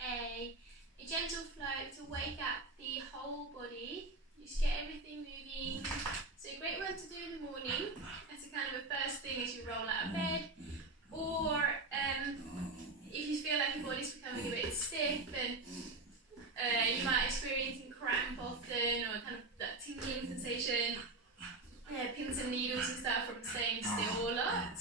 a gentle flow to wake up the whole body, just get everything moving. So a great one to do in the morning as a kind of a first thing as you roll out of bed, or if you feel like your body's becoming a bit stiff and you might experience cramp often, or kind of that tingling sensation, pins and needles and stuff from staying still a lot.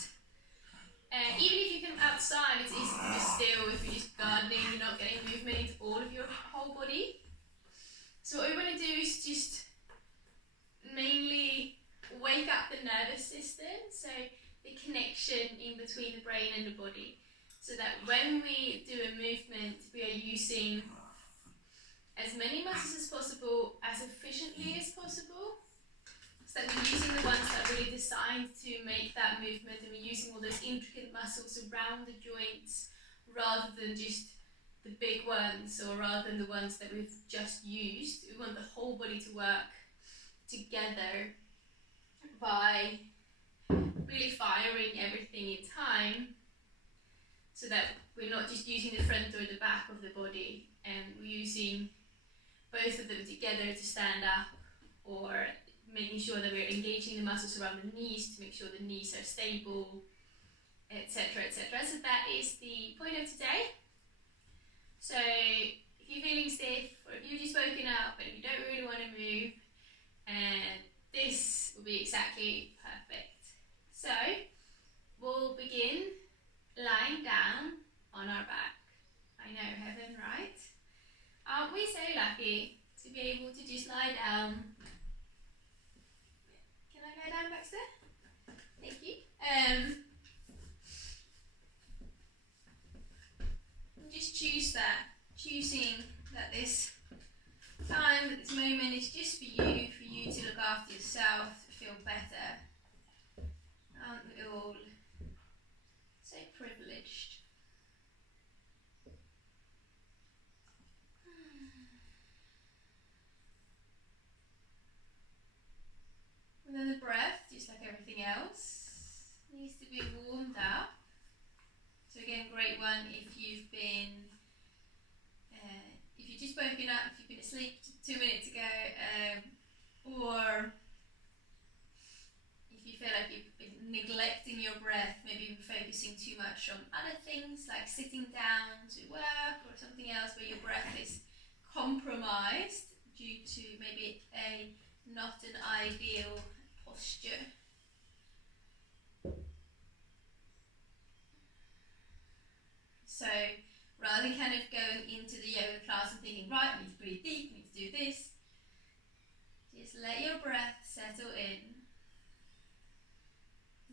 Even if you can outside, it's easy to just still. If you're just gardening, you're not getting movement into all of your whole body. So what we want to do is just mainly wake up the nervous system, so the connection in between the brain and the body, so that when we do a movement, we are using as many muscles as possible, as efficiently as possible. So that we're using the ones that are really designed to make that movement, and we're using all those intricate muscles around the joints rather than just the big ones, or rather than the ones that we've just used. We want the whole body to work together by really firing everything in time, so that we're not just using the front or the back of the body, and we're using both of them together to stand up, or making sure that we're engaging the muscles around the knees to make sure the knees are stable, etc., etc. So that is the point of today. So if you're feeling stiff, or if you've just woken up and you don't really want to move, this will be exactly perfect. So we'll begin lying down on our back. I know, heaven, right? Aren't we so lucky to be able to just lie down? Can I go down, Baxter? Thank you. Just choosing that this time, that this moment is just for you to look after yourself, to feel better. Aren't we all so privileged? And then the breath, just like everything else, needs to be warmed up. So again, great one if you've been, if you've just woken up, if you've been asleep 2 minutes ago, or if you feel like you've been neglecting your breath, maybe you've been focusing too much on other things like sitting down to work or something else where your breath is compromised due to maybe not an ideal posture. So rather than kind of going into the yoga class and thinking, right, I need to breathe deep, I need to do this, just let your breath settle in.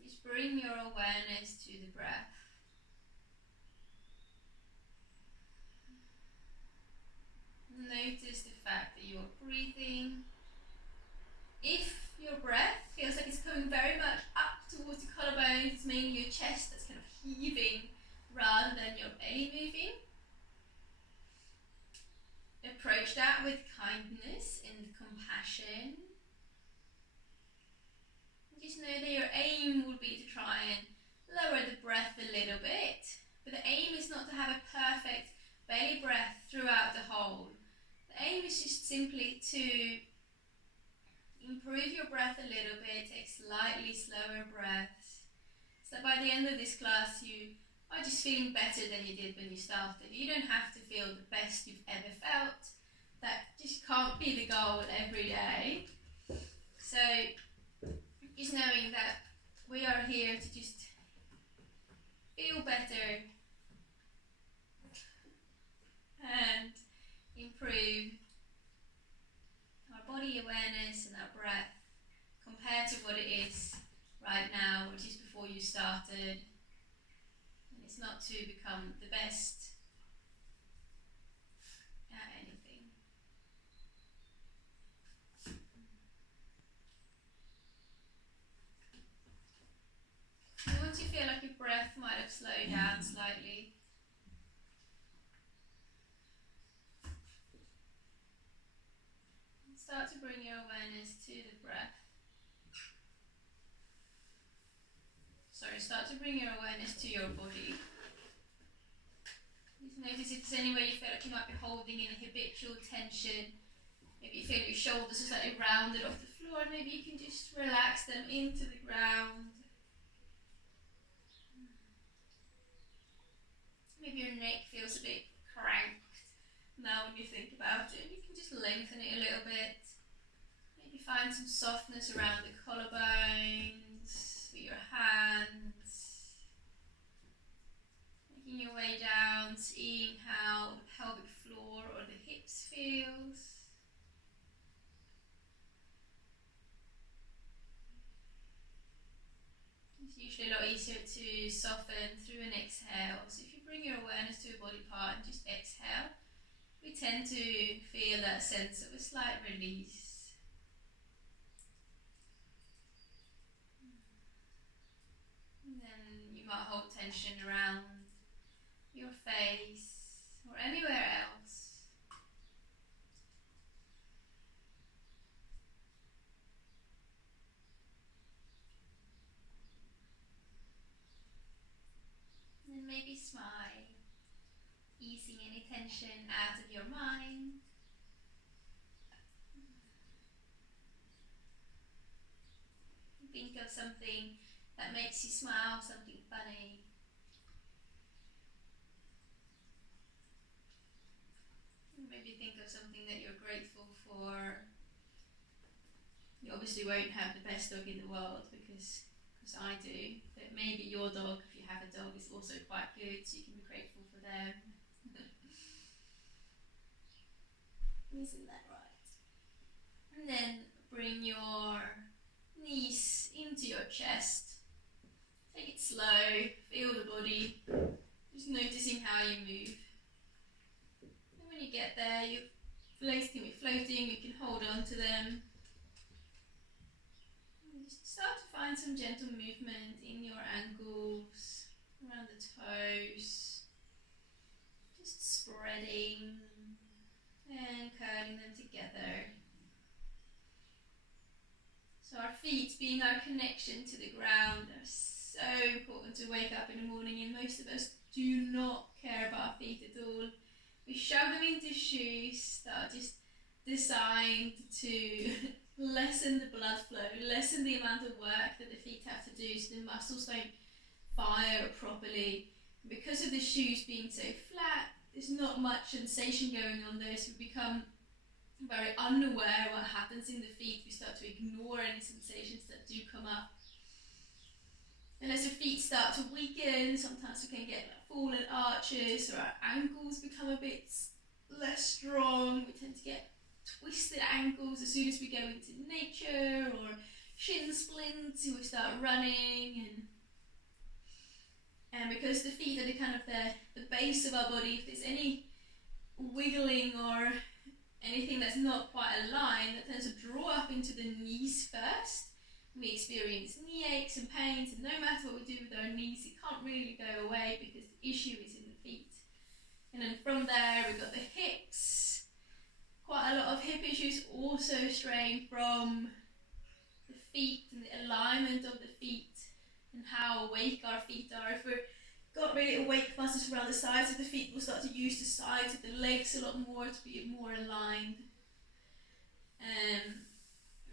Just bring your awareness to the breath. Notice the fact that you're breathing. If your breath feels like it's coming very much up towards the collarbones, it's mainly your chest that's kind of heaving rather than your belly moving. Approach that with kindness and compassion. Just know that your aim would be to try and lower the breath a little bit, but the aim is not to have a perfect belly breath throughout the whole. The aim is just simply to improve your breath a little bit, take slightly slower breaths, so that by the end of this class you are just feeling better than you did when you started. You don't have to feel the best you've ever felt. That just can't be the goal every day. So just knowing that we are here to just feel better and improve our body awareness and our breath compared to what it is right now, which is before you started. And it's not to become the best at anything. And once you feel like your breath might have slowed down slightly, start to bring your awareness to the breath. Start to bring your awareness to your body. Just Notice if there's anywhere you feel like you might be holding in a habitual tension. Maybe you feel your shoulders are slightly rounded off the floor, and maybe you can just relax them into the ground. Maybe your neck feels a bit cranked now when you think about it. You can just lengthen it a little bit. Maybe find some softness around the collarbones, with your hands. Making your way down, seeing how the pelvic floor or the hips feels. It's usually a lot easier to soften through an exhale. So if you bring your awareness to a body part and just exhale, we tend to feel that sense of a slight release. And then you might hold tension around your face or anywhere else. And then maybe smile, easing any tension out of your mind. Think of something that makes you smile, something funny. Maybe think of something that you're grateful for. You obviously won't have the best dog in the world because I do, but maybe your dog, if you have a dog, is also quite good, so you can be grateful for them. Isn't that right? And then bring your knees into your chest. Take it slow, feel the body, just noticing how you move. And when you get there, your legs can be floating, you can hold on to them. And just start to find some gentle movement in your ankles, around the toes. Just spreading and curling them together. So our feet, being our connection to the ground, are so important to wake up in the morning, and most of us do not care about our feet at all. We shove them into shoes that are just designed to lessen the blood flow, lessen the amount of work that the feet have to do so the muscles don't fire properly. Because of the shoes being so flat, there's not much sensation going on there, so we become very unaware of what happens in the feet. We start to ignore any sensations that do come up. And as the feet start to weaken, sometimes we can get like fallen arches, or our ankles become a bit less strong. We tend to get twisted ankles as soon as we go into nature, or shin splints if we start running. And because the feet are the kind of the base of our body, if there's any wiggling or anything that's not quite aligned, that tends to draw up into the knees first. We experience knee aches and pains, and no matter what we do with our knees, it can't really go away because the issue is in the feet. And then from there, we've got the hips. Quite a lot of hip issues also strain from the feet and the alignment of the feet and how awake our feet are. If we've got really awake muscles around the sides of the feet, we'll start to use the sides of the legs a lot more to be more aligned.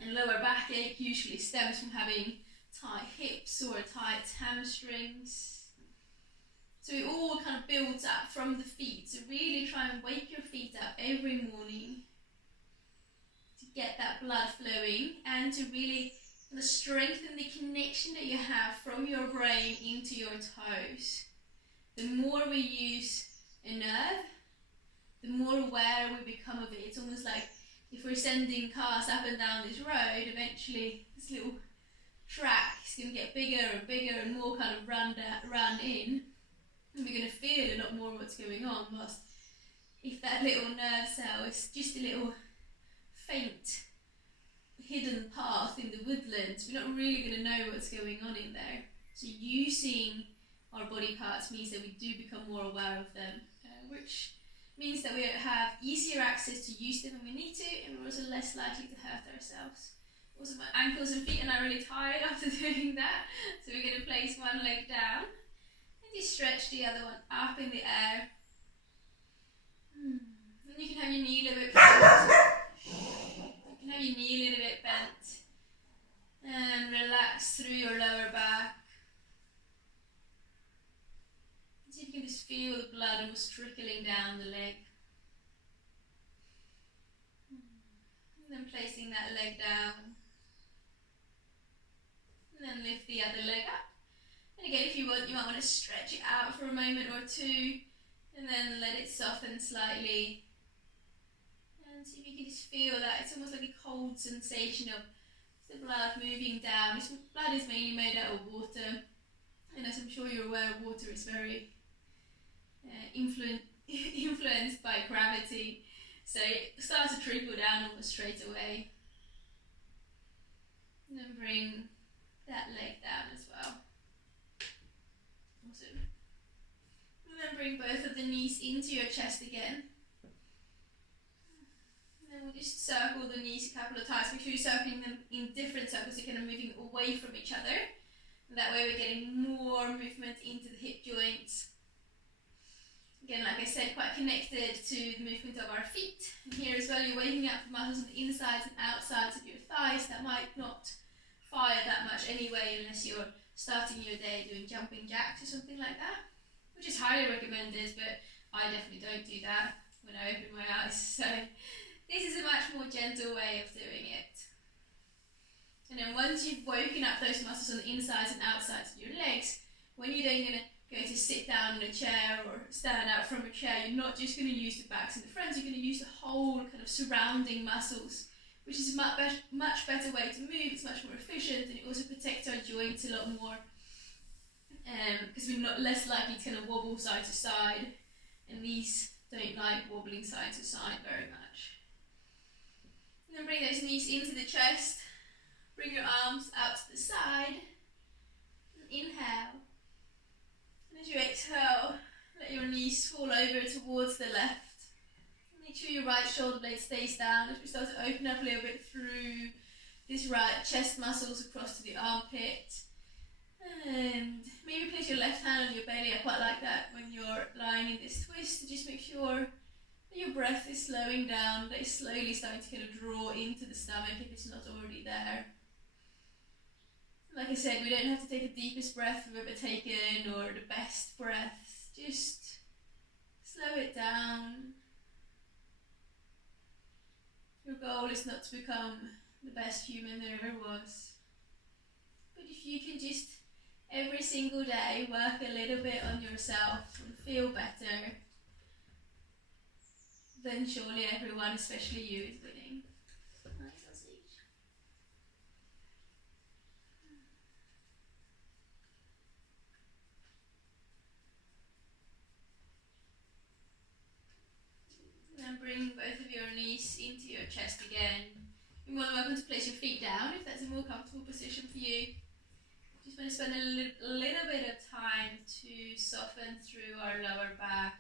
And lower backache usually stems from having tight hips or tight hamstrings. So it all kind of builds up from the feet. So really try and wake your feet up every morning to get that blood flowing and to really kind of strengthen the connection that you have from your brain into your toes. The more we use a nerve, the more aware we become of it. It's almost like if we're sending cars up and down this road, eventually this little track is going to get bigger and bigger and more kind of run in, and we're going to feel a lot more what's going on. Whilst if that little nerve cell is just a little faint hidden path in the woodlands, we're not really going to know what's going on in there. So using our body parts means that we do become more aware of them, which means that we have easier access to use them when we need to, and we're also less likely to hurt ourselves. Also, my ankles and feet are now really tired after doing that, so we're going to place one leg down and just stretch the other one up in the air. almost trickling down the leg. And then placing that leg down. And then lift the other leg up. And again, if you want, you might want to stretch it out for a moment or two, and then let it soften slightly. And see if you can just feel that it's almost like a cold sensation of the blood moving down. This blood is mainly made out of water, and as I'm sure you're aware, water is very influenced by gravity, so it starts to trickle down almost straight away. And then bring that leg down as well. Awesome. And then bring both of the knees into your chest again. And then we'll just circle the knees a couple of times. Make sure you're circling them in different circles, so you're kind of moving away from each other. And that way we're getting more movement into the hip joints. Again, like I said, quite connected to the movement of our feet. And here as well, you're waking up the muscles on the insides and outsides of your thighs that might not fire that much anyway, unless you're starting your day doing jumping jacks or something like that, which is highly recommended, but I definitely don't do that when I open my eyes. So this is a much more gentle way of doing it. And then once you've woken up those muscles on the insides and outsides of your legs, when you're then going to go to sit down in a chair or stand up from a chair, you're not just going to use the backs and the fronts, you're going to use the whole kind of surrounding muscles, which is a much better way to move. It's much more efficient, and it also protects our joints a lot more, because we're not less likely to kind of wobble side to side, and these don't like wobbling side to side very much. And then bring those knees into the chest, bring your arms out to the side, and inhale. And as you exhale, let your knees fall over towards the left. Make sure your right shoulder blade stays down as we start to open up a little bit through this right chest muscles across to the armpit. And maybe place your left hand on your belly. I quite like that when you're lying in this twist. Just make sure that your breath is slowing down, that it's slowly starting to kind of draw into the stomach if it's not already there. Like I said, we don't have to take the deepest breath we've ever taken or the best breaths. Just slow it down. Your goal is not to become the best human there ever was. But if you can just every single day work a little bit on yourself and feel better, then surely everyone, especially you, is winning. Nice sausage. And bring both of your knees into your chest again. You're more than welcome to place your feet down if that's a more comfortable position for you. Just want to spend a little bit of time to soften through our lower back.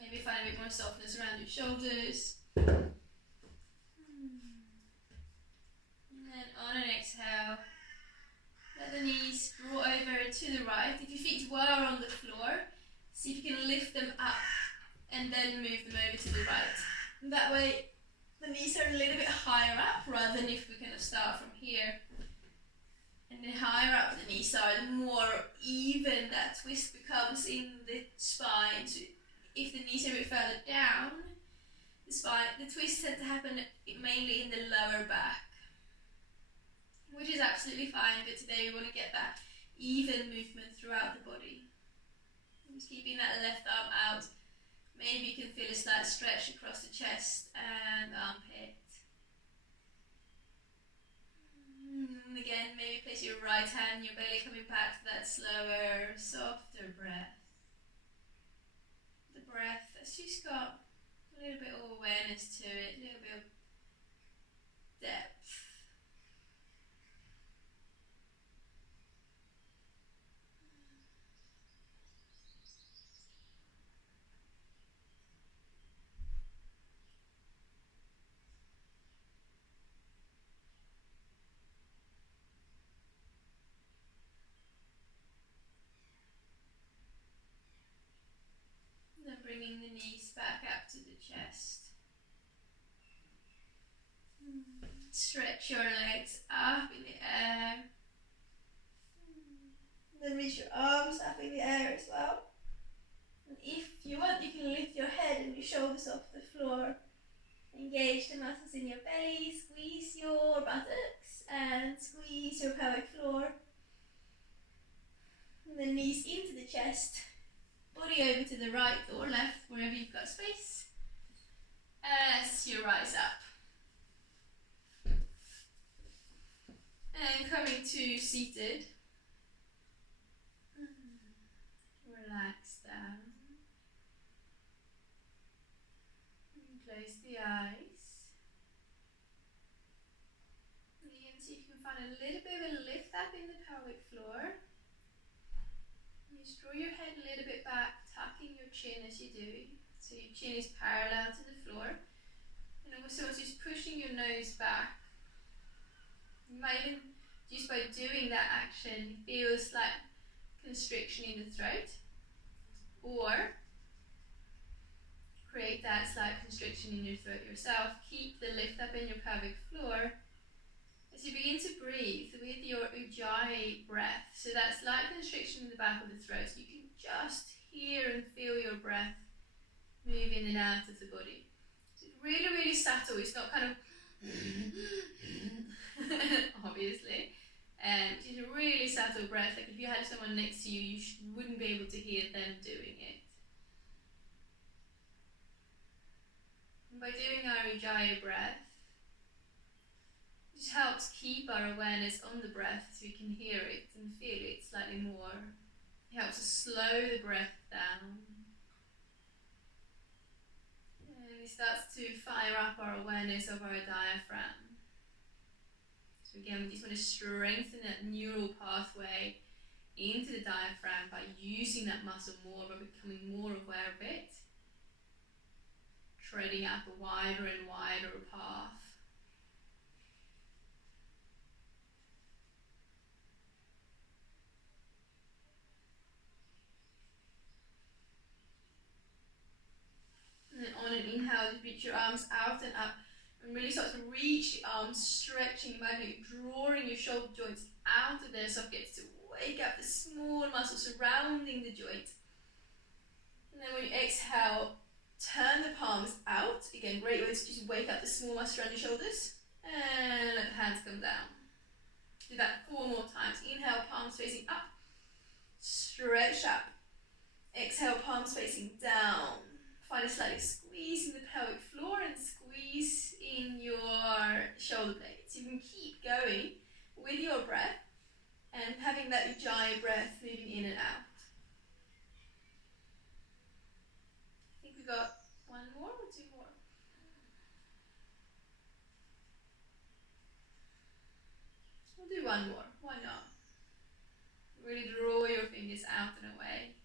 Maybe find a bit more softness around your shoulders. And then on an exhale, let the knees draw over to the right. If your feet were on the floor, see if you can lift them up and then move them over to the right. And that way, the knees are a little bit higher up rather than if we kind of start from here. And the higher up the knees are, the more even that twist becomes in the spine. So if the knees are a bit further down, the twists tend to happen mainly in the lower back, which is absolutely fine, but today we want to get that even movement throughout the body. Just keeping that left arm out. Maybe you can feel a slight stretch across the chest and armpit. And again, maybe place your right hand, your belly coming back to that slower, softer breath. The breath that's just got a little bit of awareness to it, a little bit of depth. And then bringing the knees back up to the chest. Stretch your legs up in the air. Then reach your arms up in the air as well. if you want, you can lift your head and your shoulders off the floor. Engage the muscles in your belly, squeeze your buttocks and squeeze your pelvic floor. And then knees into the chest, body over to the right or left, wherever you've got space, as you rise up. And coming to seated. Relax down. And close the eyes. And you can see if you can find a little bit of a lift up in the pelvic floor. You just draw your head a little bit back, tucking your chin as you do. So your chin is parallel to the floor. And also just pushing your nose back. You might even, just by doing that action, feel a slight constriction in the throat. Or create that slight constriction in your throat yourself. Keep the lift up in your pelvic floor as you begin to breathe with your ujjayi breath. So that slight constriction in the back of the throat, you can just hear and feel your breath move in and out of the body. So it's really, really subtle. It's not kind of obviously. It's a really subtle breath. Like if you had someone next to you, you wouldn't be able to hear them doing it. And by doing our ujjayi breath, it just helps keep our awareness on the breath so we can hear it and feel it slightly more. It helps us slow the breath down. And it starts to fire up our awareness of our diaphragm. So again, we just want to strengthen that neural pathway into the diaphragm by using that muscle more, by becoming more aware of it. Treading up a wider and wider path. And then on an inhale, just reach your arms out and up. And really start to reach the arms, stretching. Imagine you drawing your shoulder joints out of their sockets to wake up the small muscles surrounding the joint. And then when you exhale, turn the palms out. Again, great way to just wake up the small muscles around your shoulders. And let the hands come down. Do that 4 more times. Inhale, palms facing up. Stretch up. Exhale, palms facing down. Find a slight squeeze in the pelvic floor and squeeze in your shoulder blades. You can keep going with your breath and having that ujjayi breath moving in and out. I think we got 1 more or 2 more? We'll do 1 more. Why not? Really draw your fingers out and away.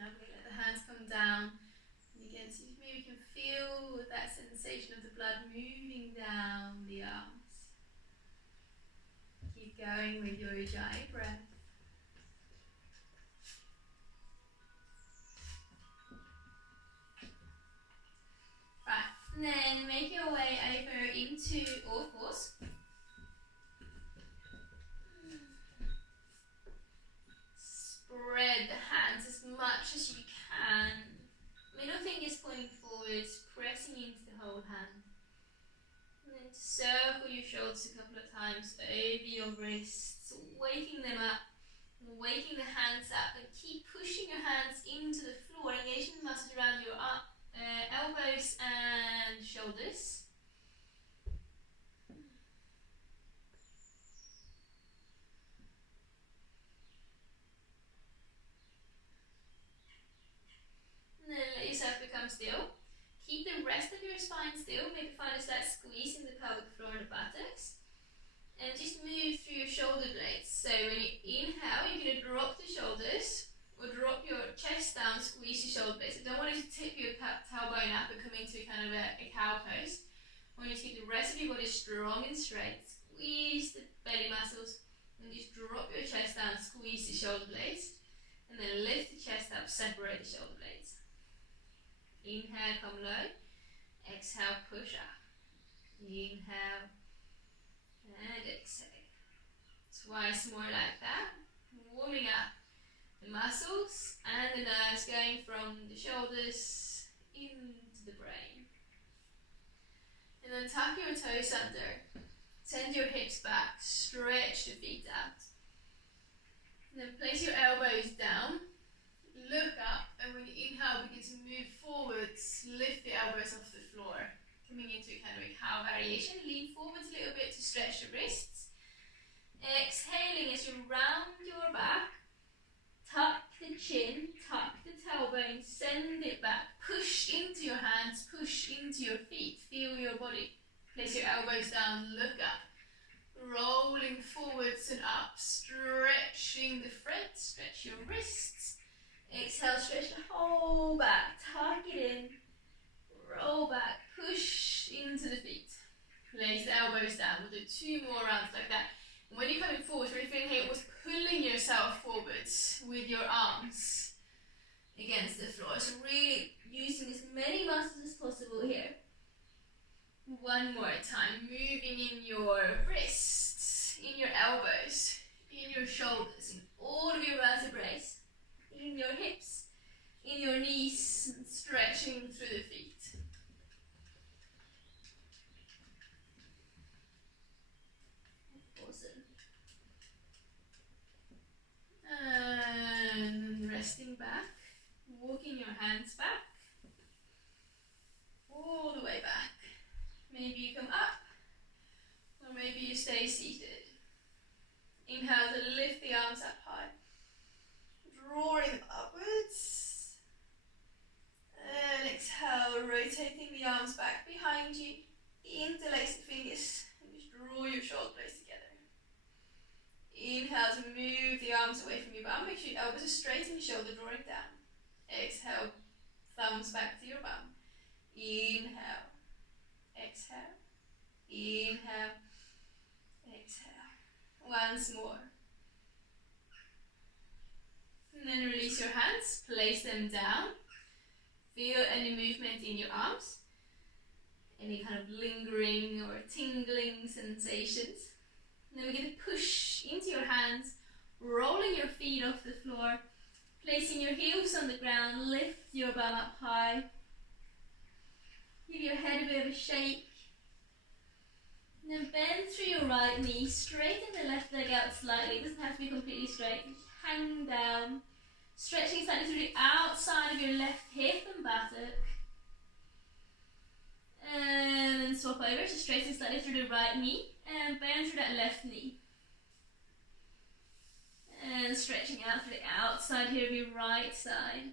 Lovely. Let the hands come down. And again, so maybe you can feel that sensation of the blood moving down the arms. Keep going with your ujjayi breath. Right, and then make your way over into all fours. Spread the hands as much as you can. Middle fingers pointing forwards, pressing into the whole hand. And then circle your shoulders a couple of times over your wrists, waking them up, and waking the hands up, and keep pushing your hands into the floor, engaging the muscles around your elbows and shoulders. And then let yourself become still. Keep the rest of your spine still. Maybe find a slight squeeze in the pelvic floor and the buttocks. And just move through your shoulder blades. So when you inhale, you're going to drop the shoulders or drop your chest down, squeeze your shoulder blades. I don't want you to tip your tailbone up and come into kind of a cow pose. I want you to keep the rest of your body strong and straight. Squeeze the belly muscles and just drop your chest down, squeeze the shoulder blades. And then lift the chest up, separate the shoulder blades. Inhale, come low. Exhale, push up. Inhale and exhale. Twice more like that. Warming up the muscles and the nerves, going from the shoulders into the brain. And then tuck your toes under. Send your hips back. Stretch the feet out. And then place your elbows down. Look up, and when you inhale, begin to move forwards. Lift the elbows off the floor. Coming into kind of a cow variation. Lean forwards a little bit to stretch the wrists. Exhaling as you round your back. Tuck the chin, tuck the tailbone, send it back. Push into your hands, push into your feet. Feel your body. Place your elbows down, look up. Rolling forwards and up, stretching the front, stretch your wrists. Exhale, stretch the whole back, tuck it in, roll back, push into the feet. Place the elbows down, we'll do 2 more rounds like that. And when you're coming forward, what you're feeling here was pulling yourself forwards with your arms against the floor. So really using as many muscles as possible here. 1 more time, moving in your wrists, in your elbows, in your shoulders, in all of your vertebrae, in your hips, in your knees, and stretching through the feet. Awesome. And resting back, walking your hands back, all the way back. Maybe you come up, or maybe you stay seated. Inhale to lift the arms up high, drawing them upwards. And exhale, rotating the arms back behind you, interlace the fingers, and just draw your shoulder blades together. Inhale to move the arms away from your bum. Make sure your elbows are straight and your shoulder drawing down. Exhale, thumbs back to your bum. Inhale. Exhale, inhale, exhale. Once more. And then release your hands, place them down. Feel any movement in your arms. Any kind of lingering or tingling sensations. And then we're going to push into your hands, rolling your feet off the floor, placing your heels on the ground, lift your bum up high. Give your head a bit of a shake. And then bend through your right knee, straighten the left leg out slightly. It doesn't have to be completely straight. Just hang down. Stretching slightly through the outside of your left hip and buttock. And then swap over, so straighten slightly through the right knee. And bend through that left knee. And stretching out through the outside here of your right side.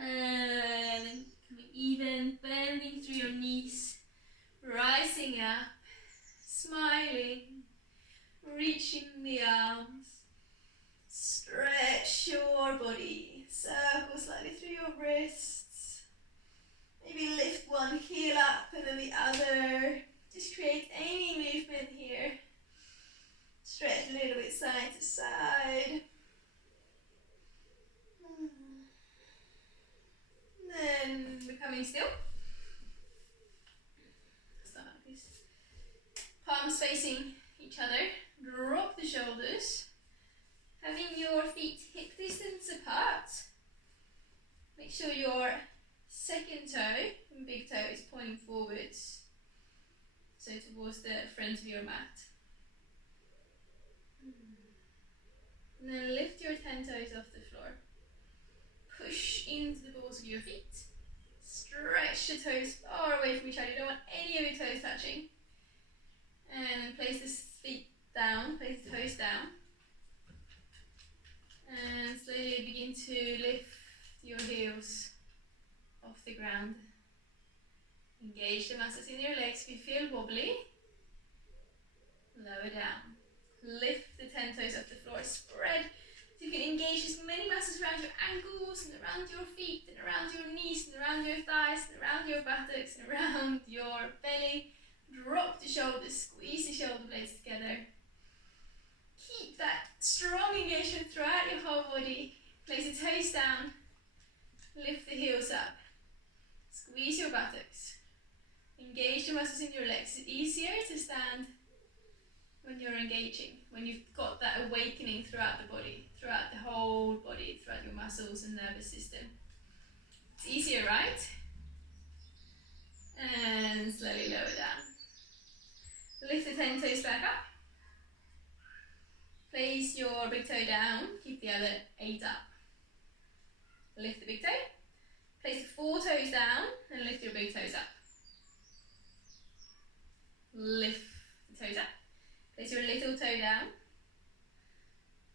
And coming even, bending through your knees, rising up, smiling, reaching the arms, stretch your body, circle slightly through your wrists, maybe lift one heel up and then the other, just create any movement here, stretch a little bit side to side. Then becoming still. Start like this. Palms facing each other. Drop the shoulders. Having your feet hip distance apart. Make sure your second toe and big toe is pointing forwards. So towards the front of your mat. And then lift your 10 toes off the floor. Push into the balls of your feet. Stretch the toes far away from each other. You don't want any of your toes touching. And then place the feet down, place the toes down. And slowly begin to lift your heels off the ground. Engage the muscles in your legs. If you feel wobbly, lower down. Lift the 10 toes off the floor. Spread. So you can engage as many muscles around your ankles and around your feet and around your knees and around your thighs and around your buttocks and around your belly. Drop the shoulders, squeeze the shoulder blades together. Keep that strong engagement throughout your whole body. Place the toes down. Lift the heels up. Squeeze your buttocks. Engage the muscles in your legs. It's easier to stand when you're engaging, when you've got that awakening throughout the body, throughout the whole body, throughout your muscles and nervous system. It's easier, right? And slowly lower down. Lift the 10 toes back up. Place your big toe down, keep the other 8 up. Lift the big toe. Place the 4 toes down and lift your big toes up. Lift the toes up. Place your little toe down.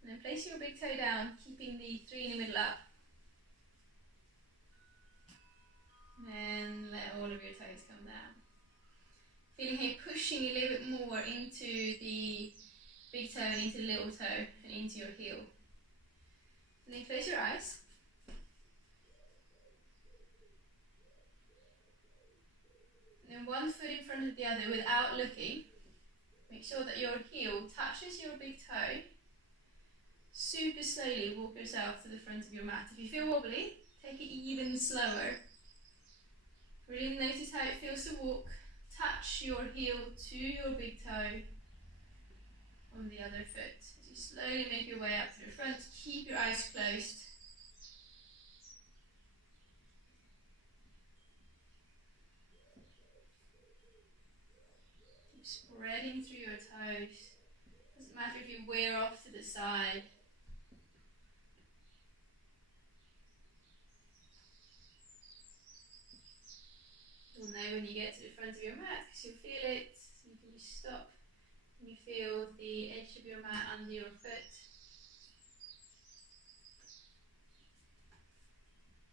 And then place your big toe down, keeping the 3 in the middle up. And let all of your toes come down. Feeling here pushing a little bit more into the big toe and into the little toe and into your heel. And then close your eyes. And then one foot in front of the other without looking. Make sure that your heel touches your big toe. Super slowly walk yourself to the front of your mat. If you feel wobbly, take it even slower. Really notice how it feels to walk. Touch your heel to your big toe on the other foot. As you slowly make your way up to the front, keep your eyes closed. Keep spreading through your toes. Doesn't matter if you wear off to the side. You'll know when you get to the front of your mat because you'll feel it. So you can just stop and you feel the edge of your mat under your foot.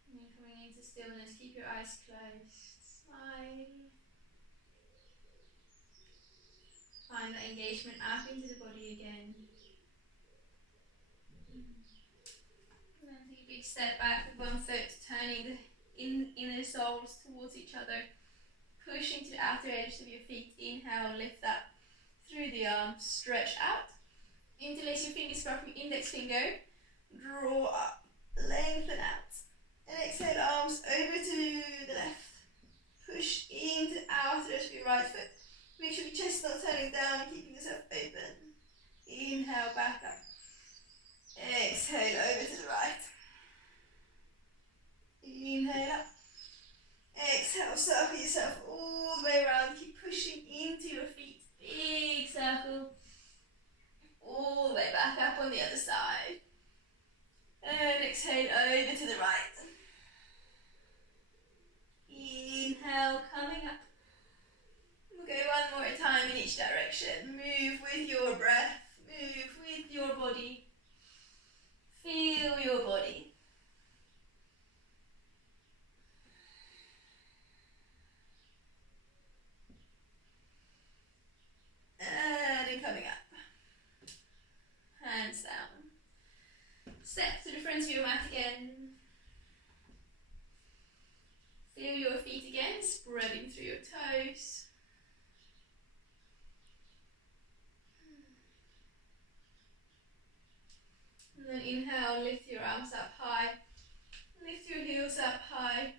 And then coming into stillness, keep your eyes closed. Smile. Find that engagement up into the body again. And then take a big step back with one foot, turning the inner soles towards each other. Pushing to the outer edge of your feet. Inhale, lift up through the arms, stretch out. Interlace your fingers from your index finger. Draw up, lengthen out. And exhale, arms over to the left. Push into the outer edge of your right foot. Make sure your chest is not turning down, keeping yourself open. Inhale, back up. Exhale, over to the right. Inhale up. Exhale, circle yourself all the way around. Keep pushing into your feet. Big circle. All the way back up on the other side. And exhale over to the right. Inhale, coming up. We'll go one more time in each direction. Move with your breath. Move with your body. Feel your body. And coming up. Hands down. Step to the front of your mat again. Feel your feet again, spreading through your toes. And then inhale, lift your arms up high. Lift your heels up high.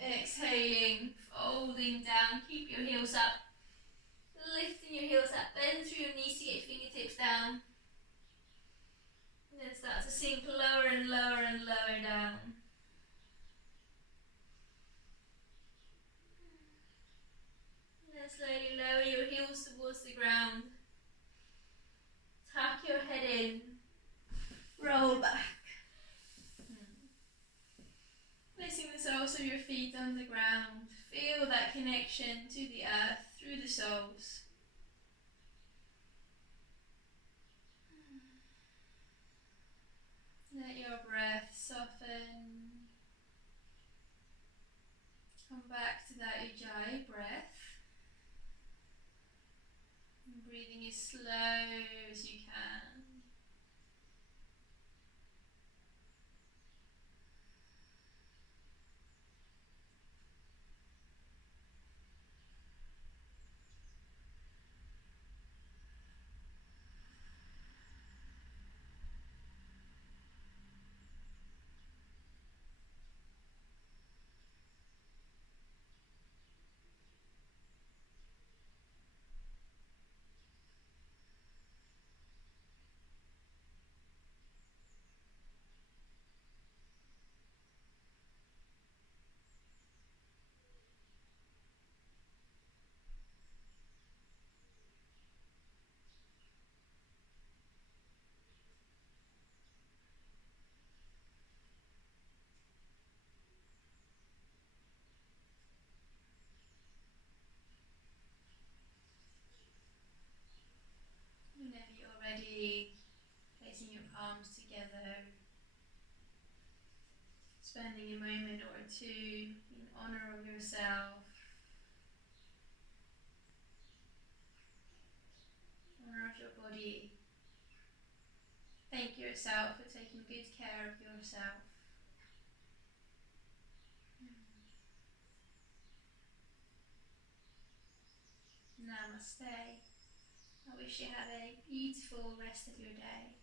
Exhaling, folding down, keep your heels up. Lifting your heels up, bend through your knees to get your fingertips down. And then start to sink lower and lower and lower down. And then slowly lower your heels towards the ground. Tuck your head in. Roll back. Placing the soles of your feet on the ground. Feel that connection to the earth through the soles. Let your breath soften. Come back to that Ujjayi breath. And breathing as slow as you can. spending a moment or two in honor of yourself, honor of your body. Thank yourself for taking good care of yourself. Namaste. I wish you have a beautiful rest of your day.